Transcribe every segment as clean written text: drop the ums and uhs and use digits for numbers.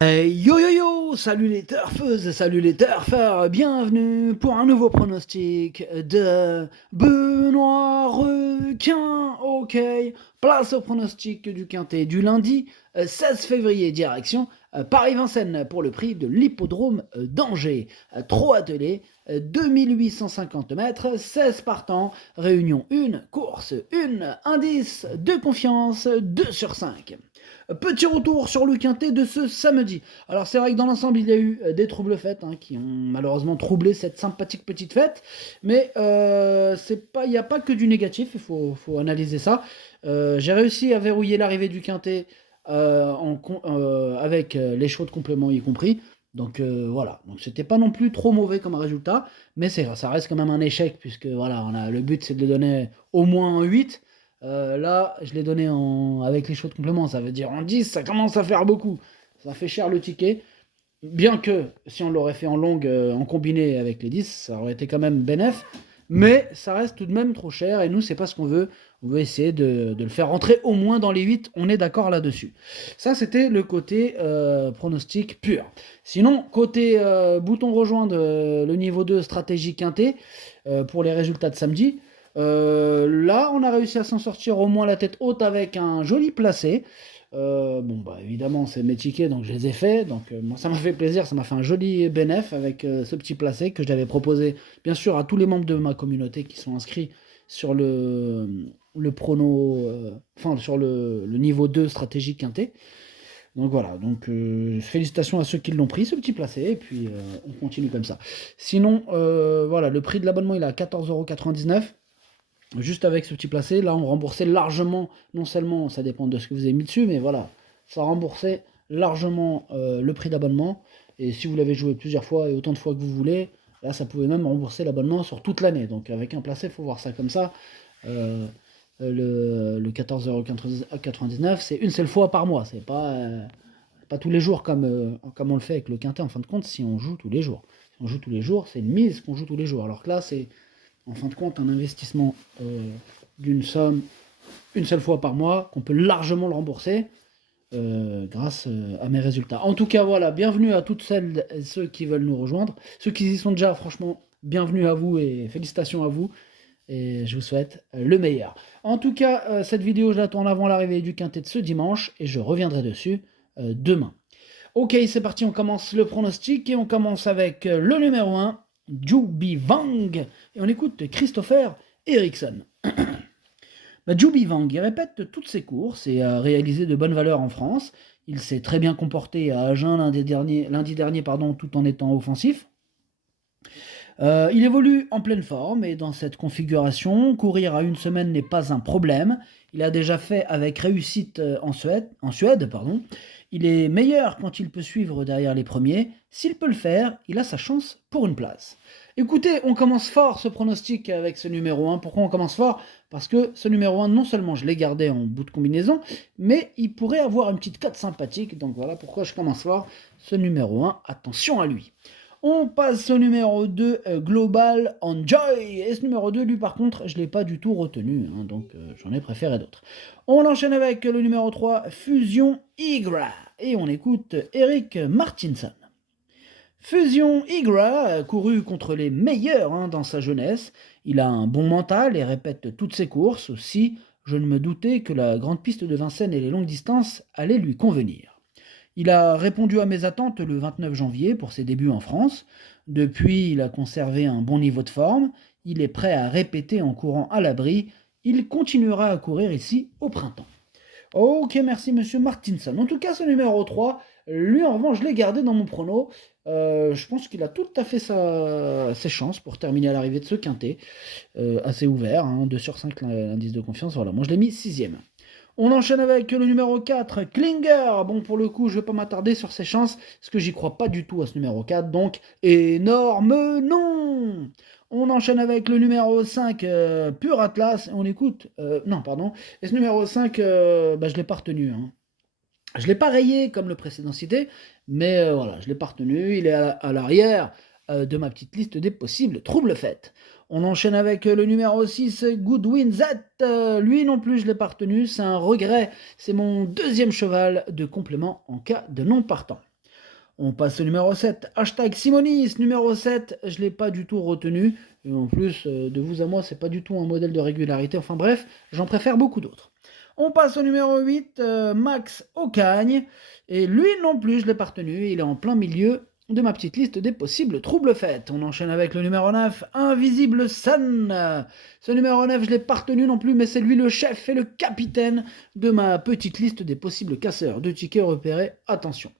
Yo yo yo, salut les turfeuses, salut les turfeurs, bienvenue pour un nouveau pronostic de Benoît Requin. Ok, place au pronostic du quintet du lundi 16 février, direction Paris-Vincennes pour le prix de l'hippodrome d'Angers. Trop attelé, 2850 mètres, 16 partants, réunion 1, course 1, indice de confiance 2 sur 5. Petit retour sur le quintet de ce samedi. Alors c'est vrai que dans l'ensemble il y a eu des troubles fêtes qui ont malheureusement troublé cette sympathique petite fête, mais il n'y a pas que du négatif, il faut analyser ça. J'ai réussi à verrouiller l'arrivée du quintet avec les chevaux de complément y compris. Donc voilà, donc c'était pas non plus trop mauvais comme résultat, mais ça reste quand même un échec puisque voilà, le but c'est de les donner au moins en 8. Là, je l'ai donné avec les chevaux de complément, ça veut dire en 10, ça commence à faire beaucoup. Ça fait cher le ticket. Bien que, si on l'aurait fait en longue, en combiné avec les 10, ça aurait été quand même bénéf. Mais ça reste tout de même trop cher et nous, c'est pas ce qu'on veut. On veut essayer de le faire rentrer au moins dans les 8. On est d'accord là-dessus. Ça, c'était le côté pronostic pur. Sinon, côté bouton rejoindre le niveau 2 stratégie quintet pour les résultats de samedi. Là, on a réussi à s'en sortir au moins la tête haute avec un joli placé. Bon, bah évidemment, c'est mes tickets, donc je les ai faits. Donc, moi, ça m'a fait plaisir, ça m'a fait un joli bénéf avec ce petit placé que je l'avais proposé, bien sûr, à tous les membres de ma communauté qui sont inscrits sur le prono, enfin, sur le niveau 2 stratégique quintet. Donc voilà, donc félicitations à ceux qui l'ont pris, ce petit placé, et puis on continue comme ça. Sinon, voilà, le prix de l'abonnement il est à 14,99 €. Juste avec ce petit placé, là on remboursait largement, non seulement ça dépend de ce que vous avez mis dessus, mais voilà, ça remboursait largement le prix d'abonnement. Et si vous l'avez joué plusieurs fois et autant de fois que vous voulez, là ça pouvait même rembourser l'abonnement sur toute l'année. Donc avec un placé, il faut voir ça comme ça. Euh, le 14,99 €, c'est une seule fois par mois, c'est pas tous les jours comme on le fait avec le quintet en fin de compte si on joue tous les jours. Si on joue tous les jours, c'est une mise qu'on joue tous les jours. Alors que là, c'est en fin de compte un investissement d'une somme une seule fois par mois qu'on peut largement le rembourser grâce à mes résultats. En tout cas, voilà, bienvenue à toutes celles et ceux qui veulent nous rejoindre. Ceux qui y sont déjà, franchement, bienvenue à vous et félicitations à vous. Et je vous souhaite le meilleur. En tout cas, cette vidéo, je la tourne avant l'arrivée du quintet de ce dimanche et je reviendrai dessus demain. Ok, c'est parti, on commence le pronostic et on commence avec le numéro 1, Jubi Wang. Et on écoute Christopher Eriksson. Jubi Wang, il répète toutes ses courses et a réalisé de bonnes valeurs en France. Il s'est très bien comporté à Agen lundi dernier, tout en étant offensif. Il évolue en pleine forme et dans cette configuration, courir à une semaine n'est pas un problème. Il a déjà fait avec réussite en Suède. Il est meilleur quand il peut suivre derrière les premiers. S'il peut le faire, il a sa chance pour une place. Écoutez, on commence fort ce pronostic avec ce numéro 1. Pourquoi on commence fort? Parce que ce numéro 1, non seulement je l'ai gardé en bout de combinaison, mais il pourrait avoir une petite cote sympathique. Donc voilà pourquoi je commence fort. Ce numéro 1, attention à lui. On passe au numéro 2, Global Enjoy. Et ce numéro 2, lui par contre, je ne l'ai pas du tout retenu, donc j'en ai préféré d'autres. On enchaîne avec le numéro 3, Fusion Igra. Et on écoute Eric Martinson. Fusion Igra, couru contre les meilleurs dans sa jeunesse. Il a un bon mental et répète toutes ses courses. Aussi, je ne me doutais que la grande piste de Vincennes et les longues distances allaient lui convenir. Il a répondu à mes attentes le 29 janvier pour ses débuts en France. Depuis, il a conservé un bon niveau de forme. Il est prêt à répéter en courant à l'abri. Il continuera à courir ici au printemps. Ok, merci Monsieur Martinson. En tout cas, ce numéro 3, lui en revanche, je l'ai gardé dans mon prono. Je pense qu'il a tout à fait ses chances pour terminer à l'arrivée de ce quintet. Assez ouvert, 2 sur 5 l'indice de confiance. Voilà, moi je l'ai mis 6ème. On enchaîne avec le numéro 4, Klinger. Bon, pour le coup, je ne vais pas m'attarder sur ses chances, parce que j'y crois pas du tout à ce numéro 4, donc énorme non. On enchaîne avec le numéro 5, Pur Atlas, et on écoute... non, pardon. Et ce numéro 5, je ne l'ai pas retenu. Je ne l'ai pas rayé comme le précédent cité, mais voilà, je ne l'ai pas retenu. Il est à l'arrière de ma petite liste des possibles troubles faits. On enchaîne avec le numéro 6, Goodwin Z. Lui non plus, je ne l'ai pas retenu. C'est un regret. C'est mon deuxième cheval de complément en cas de non partant. On passe au numéro 7, hashtag Simonis, numéro 7, je ne l'ai pas du tout retenu. Et en plus, de vous à moi, c'est pas du tout un modèle de régularité. Enfin bref, j'en préfère beaucoup d'autres. On passe au numéro 8, Max Ocagne. Et lui non plus, je ne l'ai pas retenu. Il est en plein milieu de ma petite liste des possibles troubles faits. On enchaîne avec le numéro 9, Invisible Sun. Ce numéro 9, je ne l'ai pas retenu non plus, mais c'est lui le chef et le capitaine de ma petite liste des possibles casseurs de tickets repérés. Attention.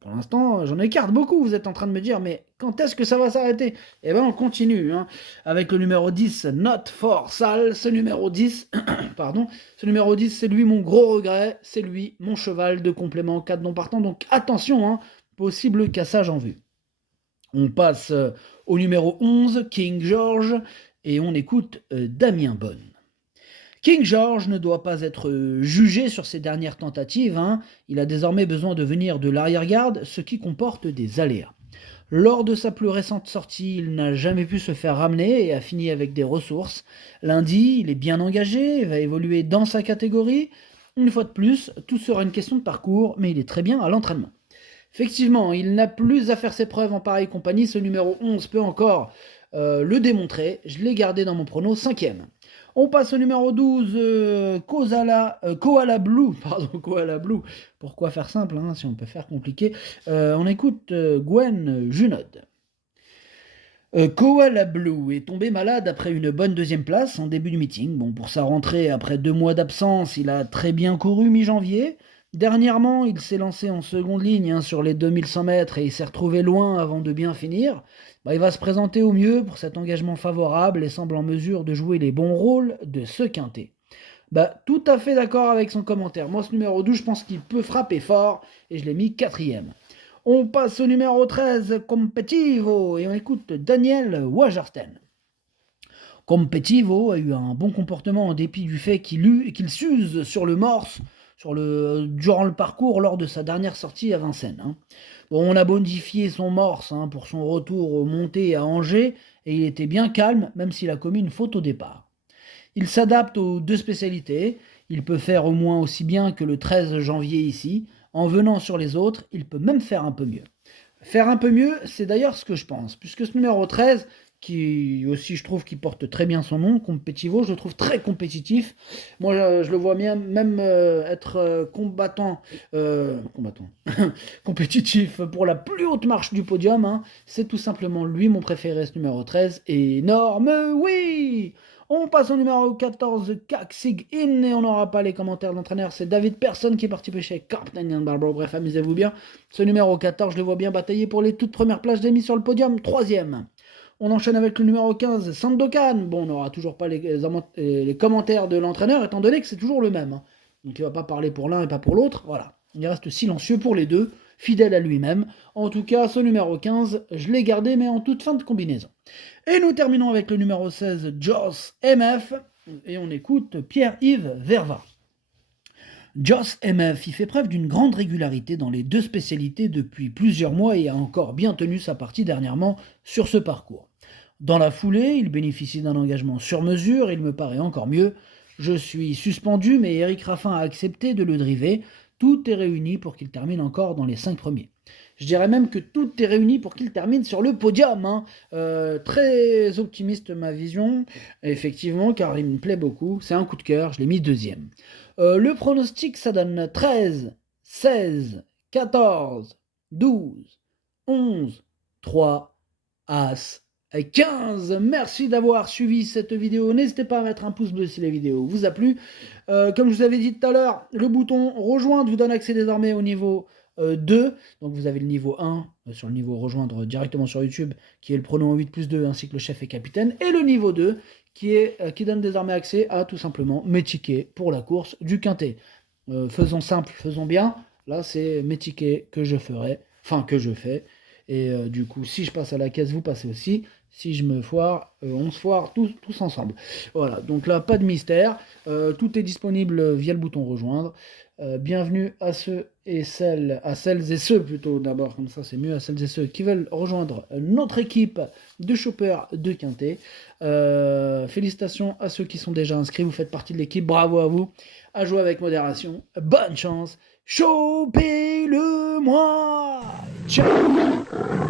Pour l'instant, j'en écarte beaucoup, vous êtes en train de me dire, mais quand est-ce que ça va s'arrêter? Eh bien, on continue, hein, avec le numéro 10, Not for Sal. Ce numéro 10, pardon, ce numéro 10, c'est lui mon gros regret, c'est lui mon cheval de complément 4 non partant, donc attention, hein, possible cassage en vue. On passe au numéro 11, King George, et on écoute Damien Bonne. King George ne doit pas être jugé sur ses dernières tentatives, hein. Il a désormais besoin de venir de l'arrière-garde, ce qui comporte des aléas. Lors de sa plus récente sortie, il n'a jamais pu se faire ramener et a fini avec des ressources. Lundi, il est bien engagé et va évoluer dans sa catégorie. Une fois de plus, tout sera une question de parcours, mais il est très bien à l'entraînement. Effectivement, il n'a plus à faire ses preuves en pareille compagnie, ce numéro 11 peut encore le démontrer. Je l'ai gardé dans mon prono 5e. On passe au numéro 12, Koala Blue. Pardon, Koala Blue. Pourquoi faire simple, hein, si on peut faire compliqué. On écoute Gwen Junod. Koala Blue est tombé malade après une bonne deuxième place en début du meeting. Bon, pour sa rentrée, après 2 mois d'absence, il a très bien couru mi-janvier. Dernièrement, il s'est lancé en seconde ligne, hein, sur les 2100 mètres et il s'est retrouvé loin avant de bien finir. Il va se présenter au mieux pour cet engagement favorable et semble en mesure de jouer les bons rôles de ce quintet. Tout à fait d'accord avec son commentaire. Moi, ce numéro 12, je pense qu'il peut frapper fort et je l'ai mis 4e. On passe au numéro 13, Competivo, et on écoute Daniel Wagersten. Competivo a eu un bon comportement en dépit du fait qu'il s'use sur le morse durant le parcours lors de sa dernière sortie à Vincennes, hein. Bon, on a modifié son morse, hein, pour son retour aux montées à Angers et il était bien calme même s'il a commis une faute au départ. Il s'adapte aux 2 spécialités, il peut faire au moins aussi bien que le 13 janvier ici. En venant sur les autres, il peut même faire un peu mieux. Faire un peu mieux, c'est d'ailleurs ce que je pense, puisque ce numéro 13, qui aussi je trouve qu'il porte très bien son nom, Competivo, je le trouve très compétitif. Moi je le vois bien même être compétitif pour la plus haute marche du podium, hein. C'est tout simplement lui mon préféré, ce numéro 13. Énorme oui. On passe au numéro 14, Kaxig In, et on n'aura pas les commentaires de l'entraîneur, c'est David Persson qui est parti pêcher Carpentanian Barbaro, bref, amusez-vous bien. Ce numéro 14, je le vois bien batailler pour les toutes premières places, je l'ai mis sur le podium, 3e. On enchaîne avec le numéro 15, Sandokan. Bon, on n'aura toujours pas les commentaires de l'entraîneur, étant donné que c'est toujours le même, hein. Donc il ne va pas parler pour l'un et pas pour l'autre, voilà. Il reste silencieux pour les deux, fidèle à lui-même. En tout cas, ce numéro 15, je l'ai gardé, mais en toute fin de combinaison. Et nous terminons avec le numéro 16, Joss MF, et on écoute Pierre-Yves Verva. Joss MF, il fait preuve d'une grande régularité dans les 2 spécialités depuis plusieurs mois et a encore bien tenu sa partie dernièrement sur ce parcours. Dans la foulée, il bénéficie d'un engagement sur mesure, il me paraît encore mieux. Je suis suspendu, mais Eric Raffin a accepté de le driver. Tout est réuni pour qu'il termine encore dans les 5 premiers. Je dirais même que tout est réuni pour qu'il termine sur le podium, hein. Très optimiste ma vision, effectivement, car il me plaît beaucoup. C'est un coup de cœur, je l'ai mis 2e. Le pronostic, ça donne 13, 16, 14, 12, 11, 3, As, 15. Merci d'avoir suivi cette vidéo. N'hésitez pas à mettre un pouce bleu si la vidéo vous a plu. Comme je vous avais dit tout à l'heure, le bouton rejoindre vous donne accès désormais au niveau 2. Donc vous avez le niveau 1 sur le niveau rejoindre directement sur YouTube, qui est le pronom 8+2 ainsi que le chef et capitaine. Et le niveau 2 qui donne désormais accès à tout simplement mes tickets pour la course du quintet. Faisons simple, faisons bien. Là, c'est mes tickets que je ferai, enfin que je fais. Et du coup, si je passe à la caisse, vous passez aussi. Si je me foire, on se foire tous ensemble. Voilà, donc là, pas de mystère. Tout est disponible via le bouton rejoindre. Bienvenue à celles et ceux plutôt d'abord, comme ça c'est mieux, à celles et ceux qui veulent rejoindre notre équipe de choppers de quintet. Félicitations à ceux qui sont déjà inscrits, vous faites partie de l'équipe, bravo à vous, à jouer avec modération, bonne chance, chopez-le moi. Ciao!